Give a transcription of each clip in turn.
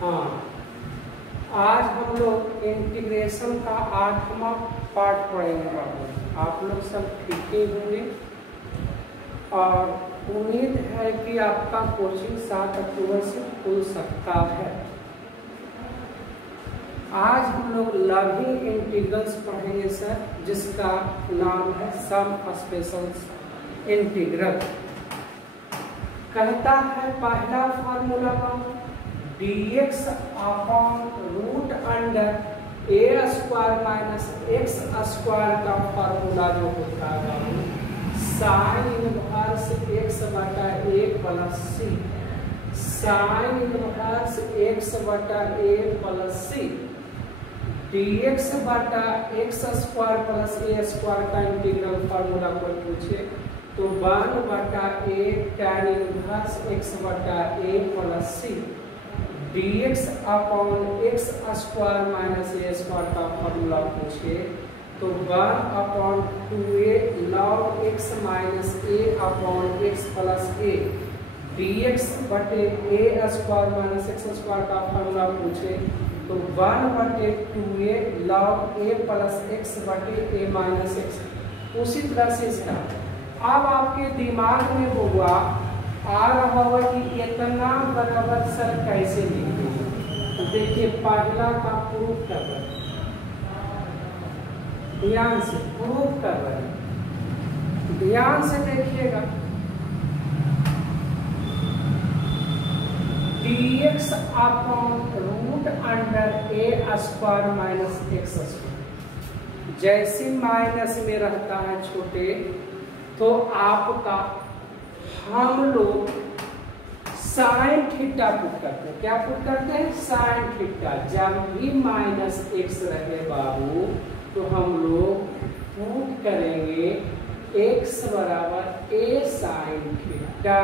हाँ, आज हम लोग इंटीग्रेशन का 8वां पार्ट पढ़ेंगे बाबू। आप लोग सब ठीक ही होंगे और उम्मीद है कि आपका कोचिंग 7 अक्टूबर से खुल सकता है। आज हम लोग लविंग इंटीग्रल्स पढ़ेंगे सर, जिसका नाम है सम स्पेशल इंटीग्रल। कहता है पहला formula dx upon root under a square minus x square का फार्मूला जो होता है साइन इनवर्स एक्स बटा a plus c, sine inverse x बटा ए प्लस सी dx बटा x square plus a square का इंटीग्रल फार्मूला को पूछे तो 1 बटा ए tan इनवर्स एक्स बटा a plus c dx upon x square minus a square का फार्मूला पूछे तो 1 upon 2a log x minus a upon x plus a dx बटे a square minus x square का फार्मूला पूछे तो 1 बटे 2a log a plus x बटे a minus x। उसी तरह से इसका अब आपके दिमाग में होगा आ रहा होगा कि इतना बराबर सर कैसे लिखेंगे। तो देखिए पहला का प्रूफ कर रहे हैं, ध्यान से प्रूफ कर रहे हैं, ध्यान से देखिएगा। dx upon root under a square minus x square, जैसे माइनस में रहता है छोटे तो आपका हम लोग साइन थीटा पुट करते हैं। क्या पुट करते हैं? Sine theta. जब भी माइनस एक्स रहे बाबू तो हम लोग पुट करेंगे एक्स बराबर ए साइन थीटा।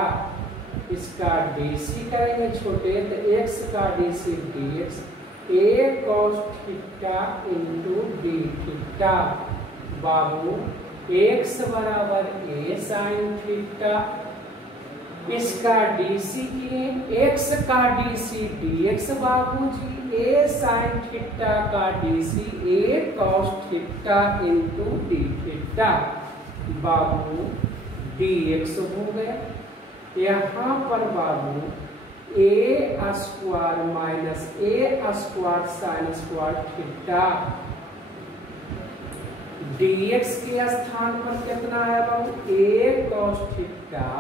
इसका डीसी करेंगे छोटे तो एक्स का DC dx a cos theta into d theta. बाबू एक्स बराबर ए साइन थीटा, इसका डीसी किए एक्स का डीसी डीएक्स बाबूजी ए साइन थीटा का DC a cos theta into d theta. बाबू डीएक्स हो गया। यहाँ पर बाबू a square minus a square sine square theta, dx के स्थान पर कितना है बाबू ए cos theta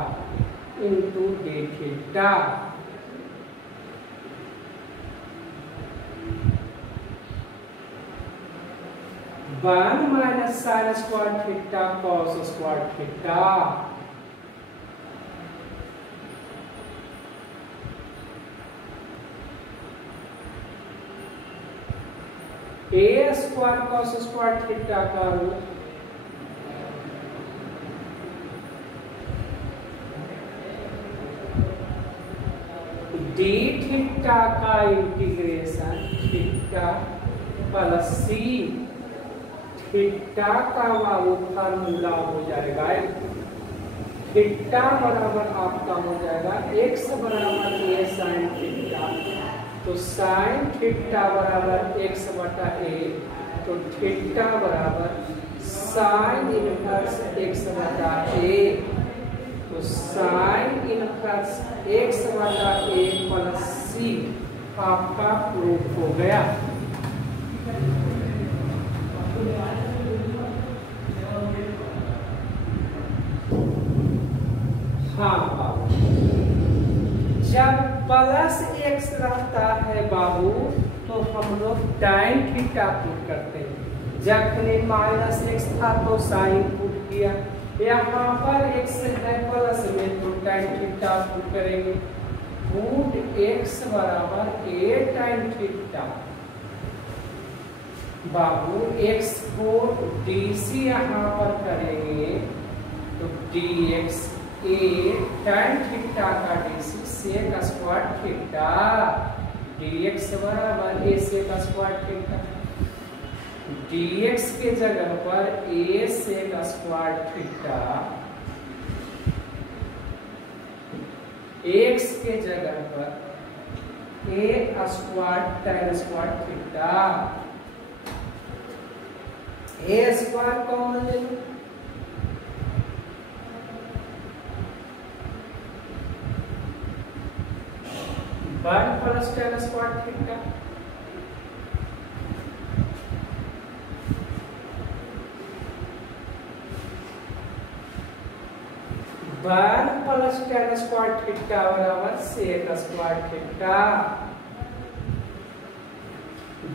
into d theta. One minus sine square theta cos square theta. A square cos square theta का रूट डी थीटा का integration theta plus c theta का बाबू फार्मूला हो जाएगा थीटा बराबर आपका हो जाएगा एक्स बराबर ए साइन थीटा। तो साइन थीटा बराबर एक्स बटा ए तो थीटा बराबर साइन इनवर्स एक्स बटा ए। तो साइन इनवर्स एक्स बटा ए प्लस सी आपका प्रूफ हो गया। हाँ बाबू, जब प्लस एक्स रहता है बाबू तो हम लोग टाइन थीटा पुट करते हैं। जब माइनस एक्स था तो साइन पुट किया, यहाँ पर एक्स है प्लस में तो टाइन थीटा पुट करेंगे। पुट एक्स बराबर ए टाइन थीटा। बाबू एक्स को डीसी यहाँ पर करेंगे तो dx ए tan थीटा का DC sec square theta dx बराबर a sec square theta. dx के जगह पर a sec square theta, x के जगह पर a square tan square theta. A square common ले लो, one plus tan square theta one plus tan square theta बराबर सेक स्क्वायर थीटा।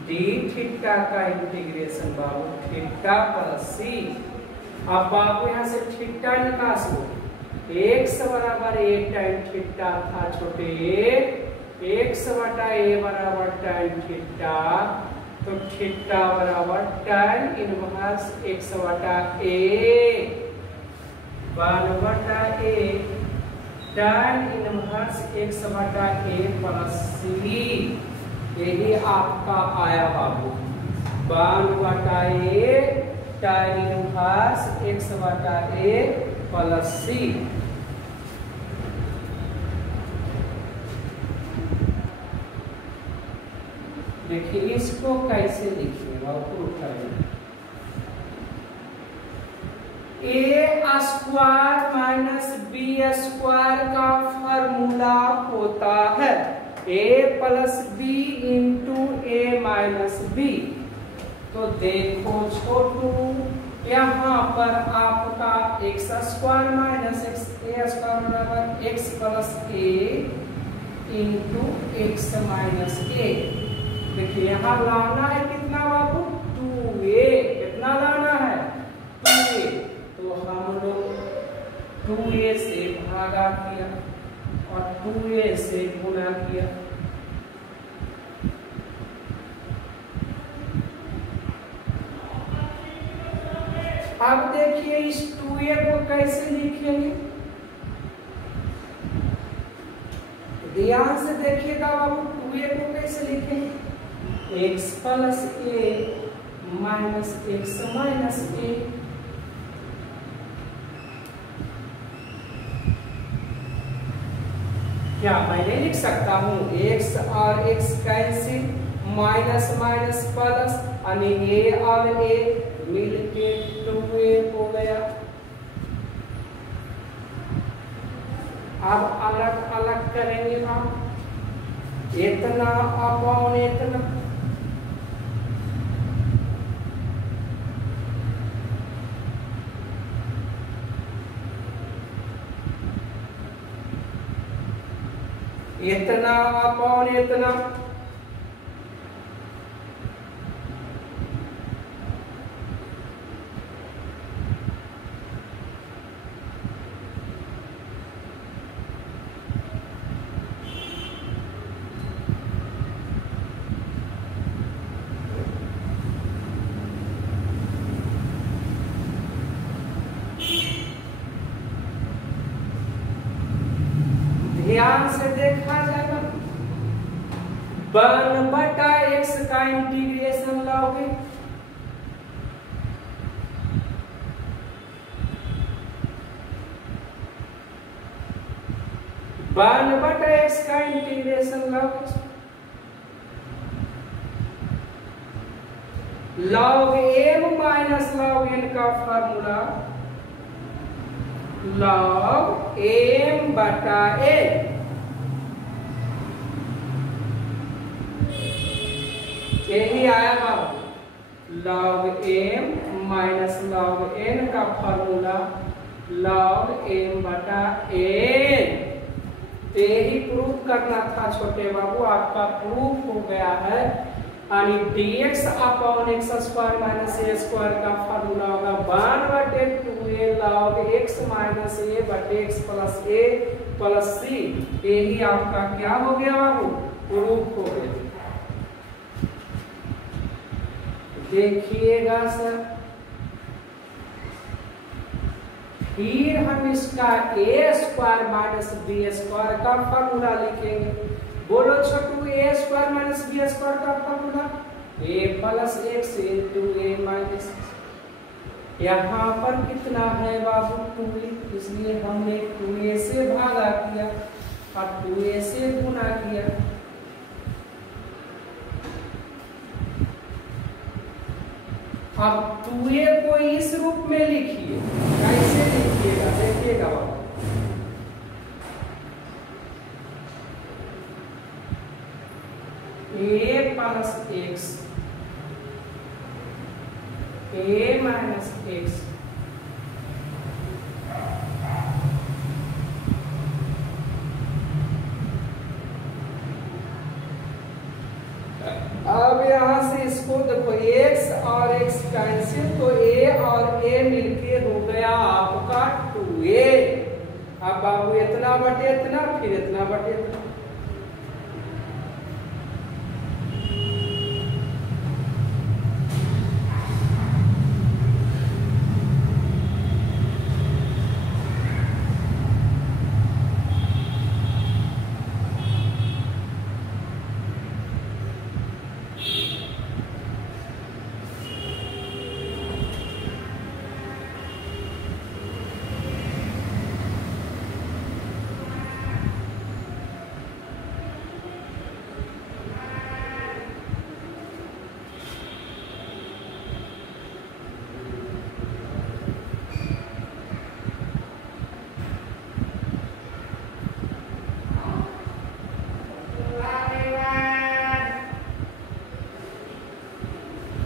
डी थीटा का इंटीग्रेशन बाबू थीटा प्लस सी। अब बाबू यहाँ से थीटा निकास लो, एक्स बराबर ए टाइम थीटा था छोटे एक्स बटा ए बराबर tan थीटा, तो थीटा बराबर tan इनवर्स एक्स बटा ए, वन बटा ए tan इनवर्स एक्स बटा ए प्लस सी। यही आपका आया बाबू, वन बटा ए tan इनवर्स एक्स बटा ए प्लस सी। देखिए इसको कैसे लिखिएगा, प्रूफ करेंगे। ए स्क्वायर माइनस बी स्क्वायर का फॉर्मूला होता है ए प्लस बी इंटू ए माइनस बी। तो देखो छोटू, यहाँ पर आपका एक्स स्क्वायर माइनस एक्स ए स्क्वायर बराबर एक्स प्लस ए इंटू एक्स माइनस ए। देखिए यहाँ लाना है कितना बाबू, 2a। कितना लाना है, 2a। तो हम लोग 2a से भागा किया और 2a से गुणा किया। अब देखिए इस 2a को कैसे लिखेंगे, ध्यान से देखिएगा बाबू। 2a को कैसे लिखेंगे, एक्स प्लस ए माइनस एक्स माइनस ए। क्या मैंने लिख सकता हूँ एक्स और x cancel, minus minus plus, यानी ए और ए मिलके 2a हो गया। अब अलग अलग करेंगे हम, इतना अपॉन इतना, इतना अपॉन इतना, ध्यान से देखा जाएगा। 1 बटा एक्स का इंटीग्रेशन लाओगे, वन बटा एक्स का इंटीग्रेशन लाओगे, log m minus log n का फॉर्मूला लॉग एम बटा एन। यही आया बाबू, log m minus log n का फॉर्मूला लॉग एम बटा एन। तो यही प्रूफ करना था छोटे बाबू, आपका प्रूफ हो गया है। यानी dx upon x square minus a square का फॉर्मूला होगा 1/2a log x minus a बटे x plus a plus c. यही आपका क्या हो गया बाबू, प्रूफ हो गया। देखिएगा सर, फिर हम इसका ए स्क्वायर माइनस बी स्क्वायर का फॉर्मूला लिखेंगे। बोलो छोटू, ए स्क्वायर माइनस बी स्क्वायर का फॉर्मूला ए प्लस एक्स इंटू ए माइनस। यहाँ पर कितना है बाबू, 2a, इसलिए हमने 2a से भागा किया और 2a से गुणा किया। अब 2a को इस रूप में लिखिए, कैसे लिखिएगा देखिएगा बाबू। a plus x a minus x अब यहाँ से इसको देखो x और x कैंसिल, तो a और a मिलके हो गया आपका 2a। अब बाबू इतना बटे इतना, फिर इतना बटे इतना।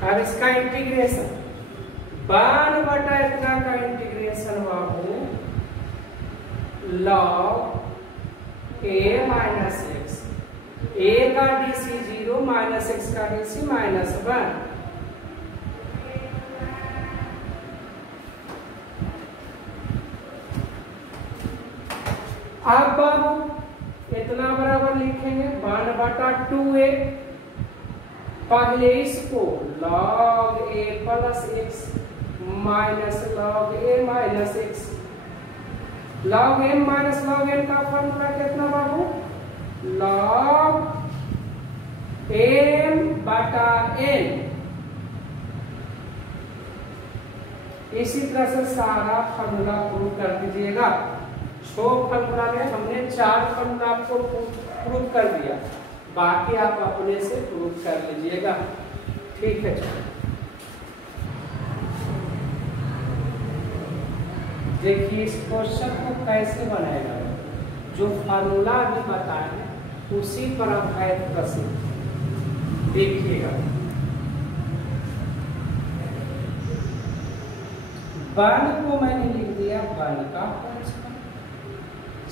अब इसका इंटीग्रेशन 1 बटा इतना का integration Babu log a minus x, a का डीसी 0 माइनस एक्स का डीसी माइनस 1। अब बाबू इतना बराबर लिखेंगे 1 बटा 2a, पहले इसको log a plus x minus log a minus x, log m minus log n का फॉर्मूला कितना बाबू, log m बटा n। इसी तरह से सारा फॉर्मूला प्रूव कर दीजिएगा। 6 फॉर्मूला में हमने 4 फॉर्मूला आपको प्रूव कर दिया, बाकी आप अपने से प्रूव कर लीजिएगा। ठीक है, चलो देखिए इस क्वेश्चन को कैसे बनाएगा। जो फार्मूला अभी बताए उसी पर आधारित प्रश्न देखिएगा। 1 को मैंने लिख दिया 1 का,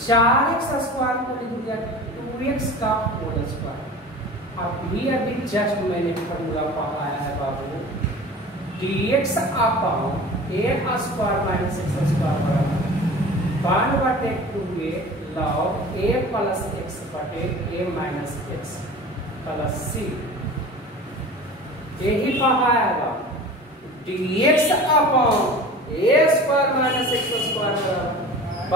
4x स्क्वायर को लिख दिया 2x का होल स्क्वायर। अभी जस्ट मैंने फॉर्मूला पढ़ाया है बाबू, dx upon a square minus x square बराबर 1 बटे 2a log a plus x बटे a minus x plus c। यही पढ़ाया है बाबू, dx upon a square minus x square बराबर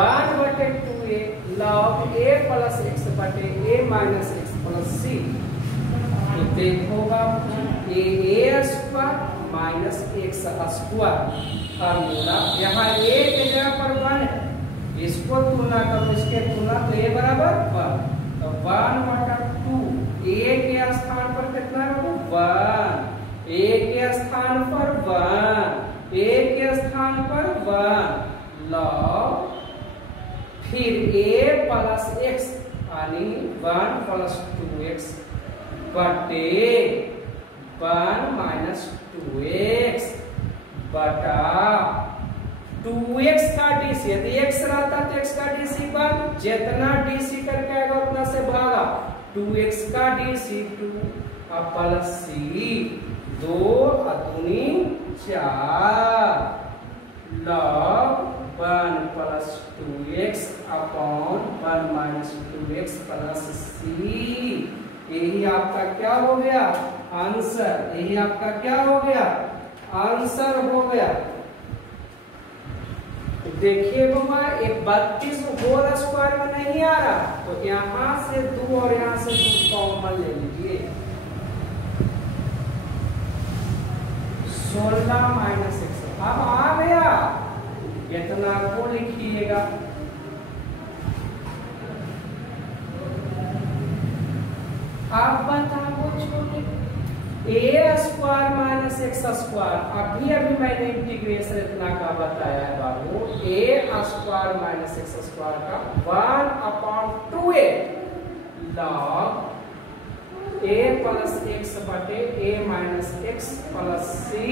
1 बटे 2a log a plus x बटे a minus x plus c। तो देखोगा a square minus x square formula, यहाँ a के जगह पर 1 है, इसको तुलना करो इसके तुलना, तो a बराबर 1, तो 1 बटा 2 a के स्थान पर कितना है 1, a के स्थान पर 1, a के स्थान पर 1 log फिर a प्लस x यानी 1 प्लस 2x बटे 1 माइनस 2x बटा 2x का डीसी, यदि x रहता तो x का डीसी 1, जितना डीसी करके आएगा उतना से भागा, 2x का डीसी 2 प्लस c 2 दूनी 4 log 1 plus 2x upon 1 minus 2x plus c। यही आपका क्या हो गया आंसर, यही आपका क्या हो गया आंसर हो गया। देखिए बाबा 32 होल स्क्वायर में नहीं आ रहा, तो यहाँ से 2 और यहाँ से 2 कॉमन ले लीजिए, 16 माइनस 6 अब आ गया, इतना को लिखिएगा। आप बताओ छोटे a square minus x square, अभी मैंने इंटीग्रेशन इतना का बताया है बाबू, a square minus x square का 1/2a log a plus x बटे a minus x plus c.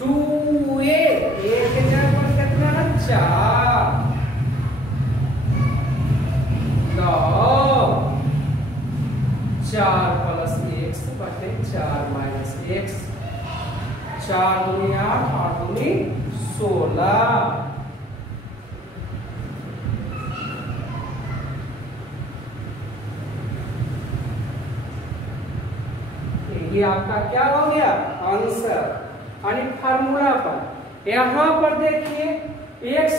Two a के जगह पर कितना है 4 लॉग 4 प्लस एक्स बटे 4 माइनस एक्स, 4 दूनी 8, 8 दूनी 16। ये आपका क्या हो गया आंसर। यानी फार्मूला पर यहां पर देखिए एक्स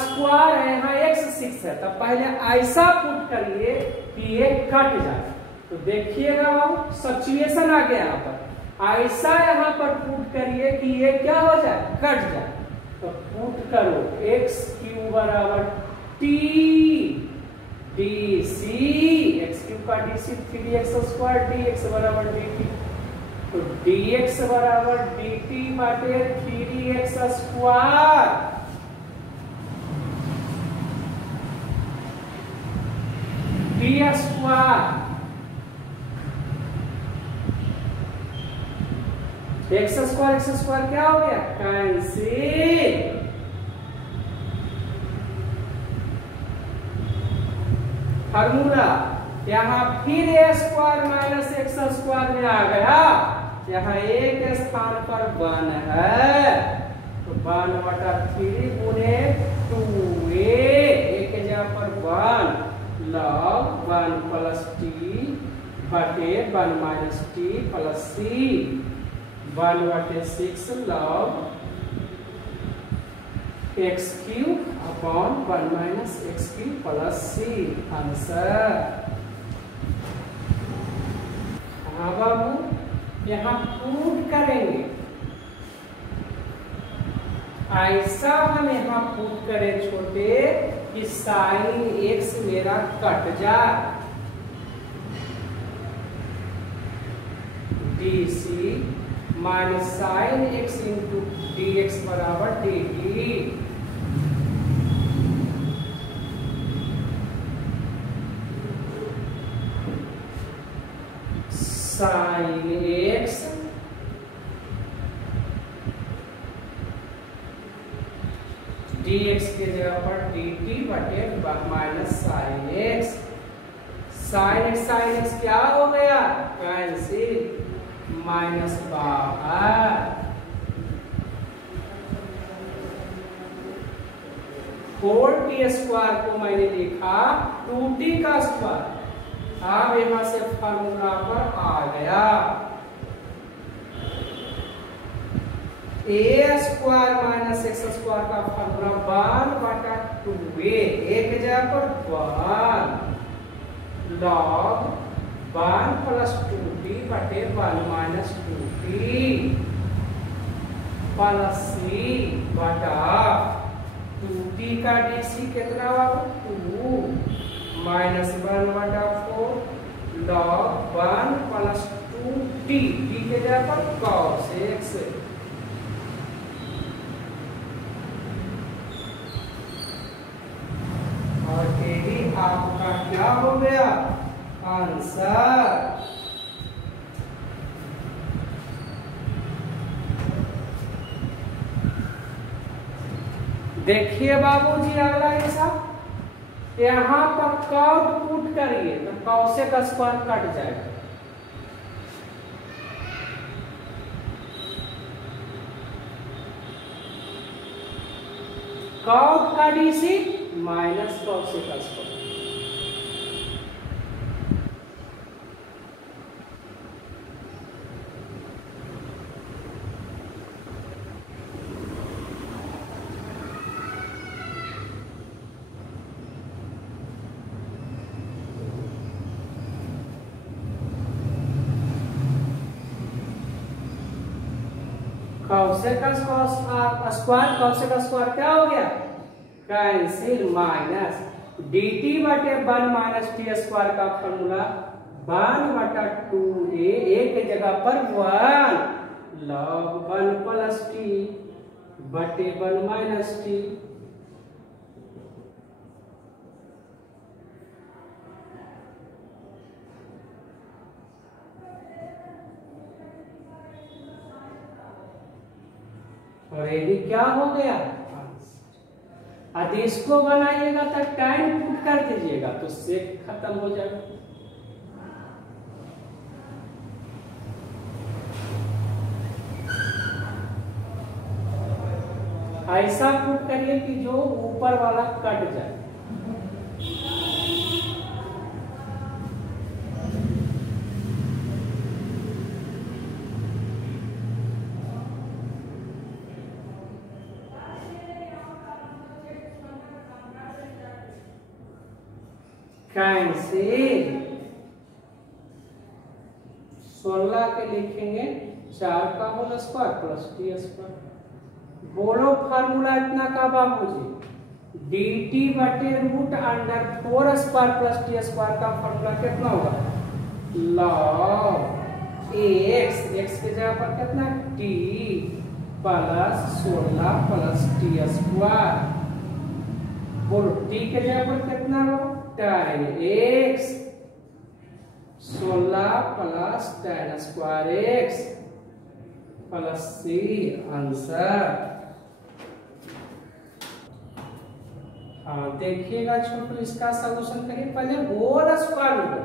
स्क्वायर है, यहाँ x6 है, तब पहले ऐसा पुट करिए कि ये कट जाए। तो देखिएगा सिचुएशन आ गया यहाँ पर, ऐसा यहाँ पर पुट करिए कि ये क्या हो जाए कट जाए। तो पुट करो x³ बराबर t dc, x³ का dc 3x² dx बराबर dt, तो dx बराबर dt बटे 3x²। D square x square क्या हो गया कैंसिल। फार्मूला यहाँ फिर ए स्क्वायर माइनस एक्स स्क्वायर में आ गया, यहाँ ए के स्थान पर 1 है, तो 1/3 गुने 2a, ए के जगह पर 1 लॉग 1 प्लस टी बटे 1 minus T plus C, 1/6 log x³ upon 1 minus x³ plus C answer. हाँ बाबू यहाँ प्रूव करेंगे, ऐसा हम यहाँ प्रूव करें छोटे कि साइन x मेरा कट जाए, dc minus sine x into dx बराबर dt। साइन x dx के जगह पर dt बटे minus sine x। Sine x क्या हो गया कैंसिल, माइनस बाहर, 4t² को मैंने लिखा 2t का स्क्वायर। अब यहां से फार्मूला पर आ गया ए स्क्वायर माइनस एक्स स्क्वायर का फार्मूला 1/2a, एक जगह पर 1 लॉग 1 प्लस 2t बटे 1 माइनस 2t प्लस c बटा 2t का dc कितना होगा 2 minus 1/4 log 1 plus 2t, t के जगह पर cos x, और यही आपका क्या हो गया आंसर। देखिए बाबूजी अगला हिसाब, यहाँ पर कॉट पुट करिए तो कॉसेक स्क्वायर कट जाएगा, कॉट का DC minus cosec square, square क्या हो गया कैंसिल, माइनस dt बटे 1 माइनस टी स्क्वायर का फॉर्मूला 1/2a, a के जगह पर 1 log 1 प्लस टी बटे 1 माइनस टी। और ये भी क्या हो गया, यदि इसको बनाइएगा तो टाइम पुट कर दीजिएगा तो सेक खत्म हो जाएगा। ऐसा पुट करिए कि जो ऊपर वाला कट जाए। कैंसिल 16 के लिखेंगे 4 का whole square plus T square. बोलो फार्मूला इतना का बाबूजी, dt बटे root under 4 square plus T square का फार्मूला कितना होगा, log x, x के जगह पर कितना t plus 16 plus T square. बोलो t के जगह पर कितना होगा, tan x 16 plus tan square x plus c answer. हाँ देखिएगा छोटू, इसका सॉल्यूशन करिए। पहले होल स्क्वायर में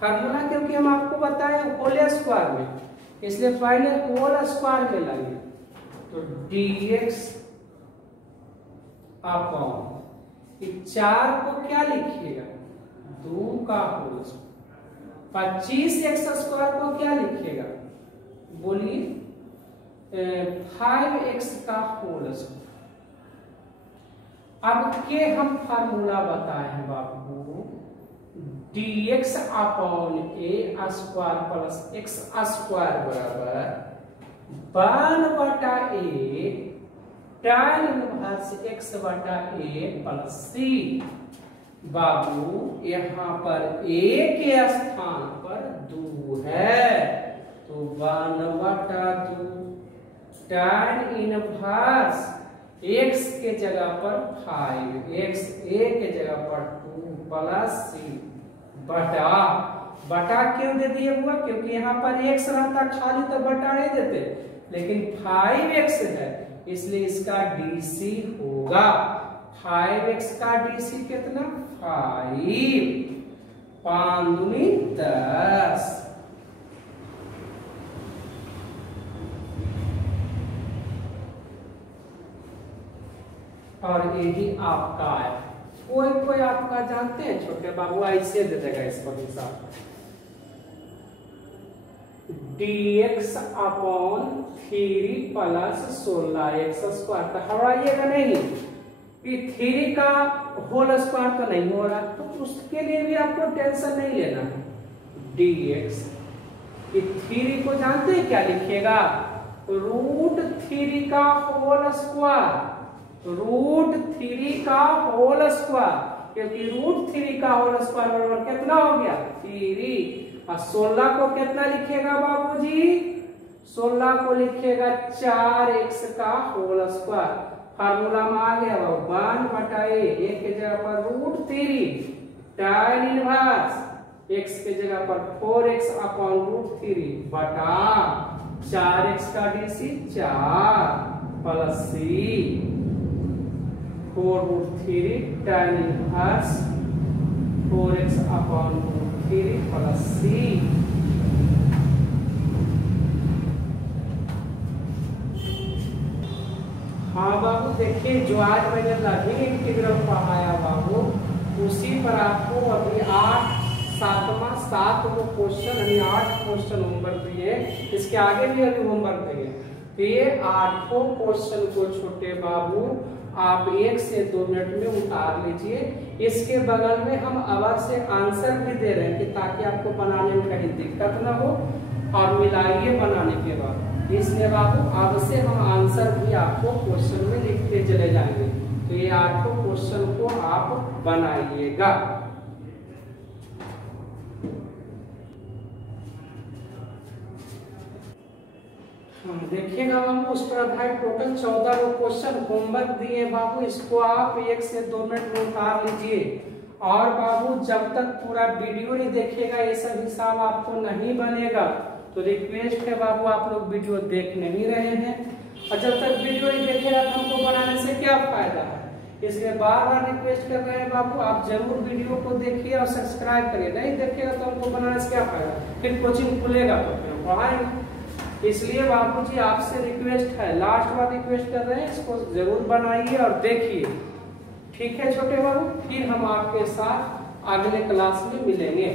फार्मूला, क्योंकि हम आपको बताए होल स्क्वायर में, इसलिए पहले होल स्क्वायर में लाइए। तो dx अपॉन 4 को क्या लिखिएगा, 2 का होल स्क्वायर। 25x स्क्वायर को क्या लिखिएगा, बोलिए 5x का होल स्क्वायर। अब के हम फार्मूला बताए हैं बाबू, dx upon a square plus x square बराबर 1/a tan इनवर्स x बटा a प्लस c। बाबू यहाँ पर a के स्थान पर 2 है तो 1/2 tan इनवर्स x के जगह पर 5, x a के जगह पर 2 प्लस c बटा क्यों दे दिए हुआ, क्योंकि यहाँ पर x रहता खाली तो बटा नहीं देते, लेकिन 5x है इसलिए इसका dc होगा। 5x का dc कितना, 5, 5 दूनी 10। और ये ही आपका है। कोई आपका जानते हैं छोटे बाबू, ऐसे दे देगा इस पर हिसाब, dx upon 3 plus 16x square. तो हटाइएगा नहीं, 3 का होल स्क्वायर तो नहीं हो रहा, तो उसके लिए भी आपको टेंशन नहीं लेना है। dx 3 को जानते हैं क्या लिखिएगा, √3 का होल स्क्वायर, √3 का होल स्क्वायर, क्योंकि √3 का होल स्क्वायर बराबर कितना हो गया, 3। और 16 को कितना लिखिएगा बाबूजी, 16 को लिखिएगा 4x का होल स्क्वायर। फार्मूला में आ गया 1/a, एक के जगह पर √3 tan इनवर्स x के जगह पर 4x अपॉन √3 बटा 4x का dc 4 plus c 4√3 tan inverse 4x upon √3 plus c। हाँ बाबू देखिए, जो आज मैंने लर्निंग इंटीग्रल पढ़ाया बाबू, उसी पर आपको अभी 7 क्वेश्चन, यानी 8 क्वेश्चन होमवर्क दिए, इसके आगे भी अभी होमवर्क दिए। तो ये 8 क्वेश्चन को छोटे बाबू आप 1 से 2 मिनट में उतार लीजिए। इसके बगल में हम अवश्य आंसर भी दे रहे हैं कि ताकि आपको बनाने में कहीं दिक्कत ना हो, और मिलाइए बनाने के बाद। इसलिए बाबू अवश्य हम आंसर भी आपको क्वेश्चन में लिखते चले जाएंगे। तो तो ये 8 क्वेश्चन को आप बनाइएगा। देखिएगा बाबू, उस पर आधारित टोटल 14 क्वेश्चन होमवर्क दिए बाबू, इसको आप 1 से 2 मिनट में उतार लीजिए। और बाबू जब तक पूरा वीडियो नहीं देखेगा ये सब हिसाब आपको नहीं बनेगा। तो रिक्वेस्ट है बाबू, आप लोग वीडियो देख नहीं रहे हैं, और जब तक वीडियो नहीं देखेगा तो हमको बनाने से क्या फायदा है। इसलिए बार बार रिक्वेस्ट कर रहे हैं बाबू, आप जरूर वीडियो को देखिए और सब्सक्राइब करिए। नहीं देखिएगा तो हमको बनाने से क्या फायदा, फिर कोचिंग खुलेगा तो फिर हम पढ़ाएंगे। इसलिए बाबूजी आपसे रिक्वेस्ट है, लास्ट बार रिक्वेस्ट कर रहे हैं, इसको जरूर बनाइए और देखिए। ठीक है छोटे बाबू, फिर हम आपके साथ अगले क्लास में मिलेंगे।